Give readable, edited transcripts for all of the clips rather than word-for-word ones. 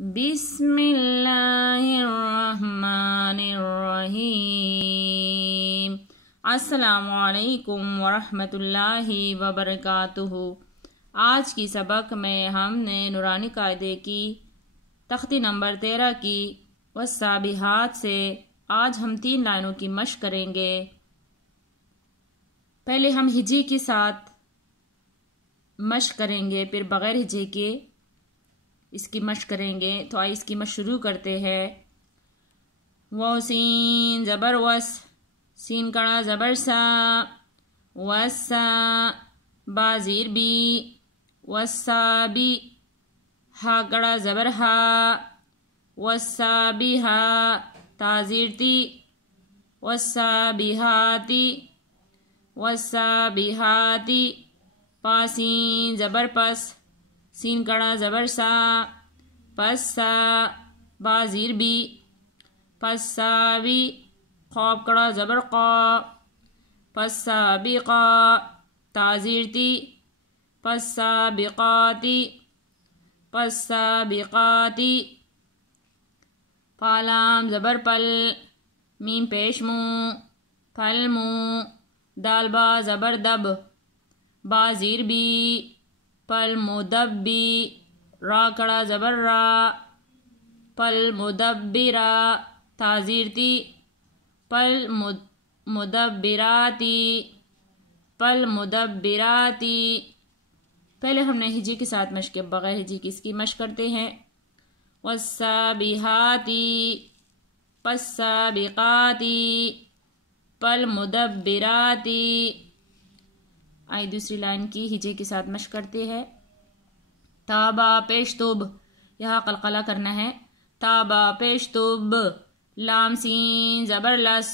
بسم اللہ الرحمن الرحیم۔ السلام علیکم ورحمۃ اللہ وبرکاتہ۔ آج کی سبق میں ہم نے نورانی قاعدے کی تختی نمبر 13 کی والسابحات سے آج ہم 3 لائنوں کی مشق کریں گے۔ پہلے ہم ہجے کے ساتھ مشق کریں گے، پھر بغیر ہجے کے اس کی مشق کریں گے۔ تو آئیے اس کی مشق شروع کرتے ہیں۔ و سین زبر وس، سین کڑا زبر سا، وسا با زیر بی، وسا بی، ہا کڑا زبر ہا، وسا بی ہا تا زیر تی، وسا بی ہاتی، وسا بی ہاتی، پا سین زبر پس، سین کڑا زبر سا، پسا با زیر بی، پسا بی، خواب کڑا زبر قا، پسا بی قا تا زیر تی، پسا بی قاتی، پسا بی قاتی، پالام زبر پل، میم پیش مو، پل مو، دال با زبر دب، با زیر بی، پل مدبی، را کڑا زبر را، پل مدبرا تا زیر تی، پل مدبراتی، پل مدبراتی۔ پہلے ہم نے ہجے کے ساتھ مشق کی، بغیر ہجے کی اس کی مشق کرتے ہیں۔ والسابحاتی، پالسابقاتی، پل مدبراتی۔ آئی دوسری لائن کی ہجے کے ساتھ مشق کرتے ہیں۔ تابا پیش تب، یہاں قلقلہ کرنا ہے۔ تابا پیش تب، لام سین زبر لس،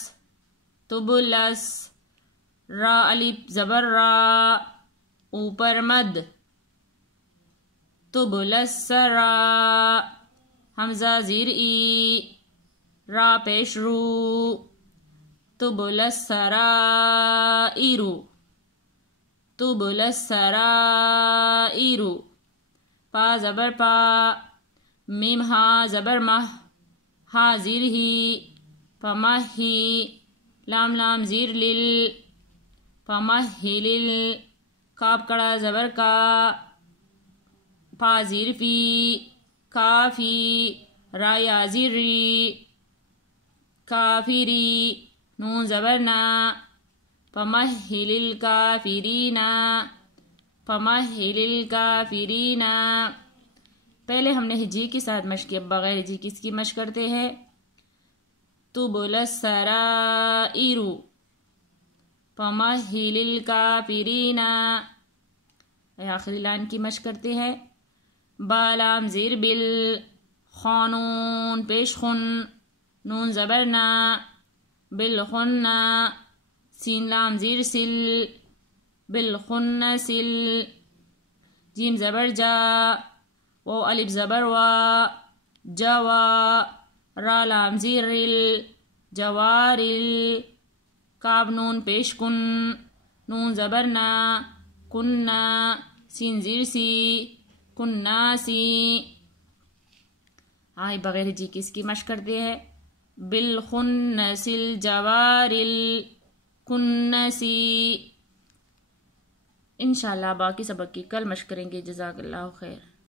تب لس، را الف زبر را، اوپر مد، تب لس را، حمزہ زیر ای، را پیش رو، تب لس را ایرو، تب لس را ایرو، پا زبر پا، میم ہا زبر مہ، ہا زیر ہی، پمہی، لام لام زیر لل، پمہی لل، کاف کڑا زبر کا، پا زیر فی، کافی، رایا زیر ری، کافری، نون زبر نا، پمہل الکافرین، پمہل الکافرین۔ پہلے ہم نے ہجے کے ساتھ مشق کی، بغیر ہجے کی اس کی مشق کرتے ہیں۔ تبل السرائر، پمہل الکافرین۔ آخری لائن کی مشق کرتے ہیں۔ بالام زیر بل، خانون پیش خن، نون زبر نا، بالخن، سین لام زیر سل، بالخن سل، جیم زبر جا، و الف زبر وا، جوا، را لام زیر رل، جوارل، کاف نون پیش کن، نون زبر نا، کننا، سین زیر سی، کناسی۔ آئی بغیر ہجے کی اس کی مشق کرتے ہیں۔ بالخنس الجوارل کنسی۔ انشاءاللہ باقی سبق کی کل مشق کریں گے۔ جزاک اللہ خیر۔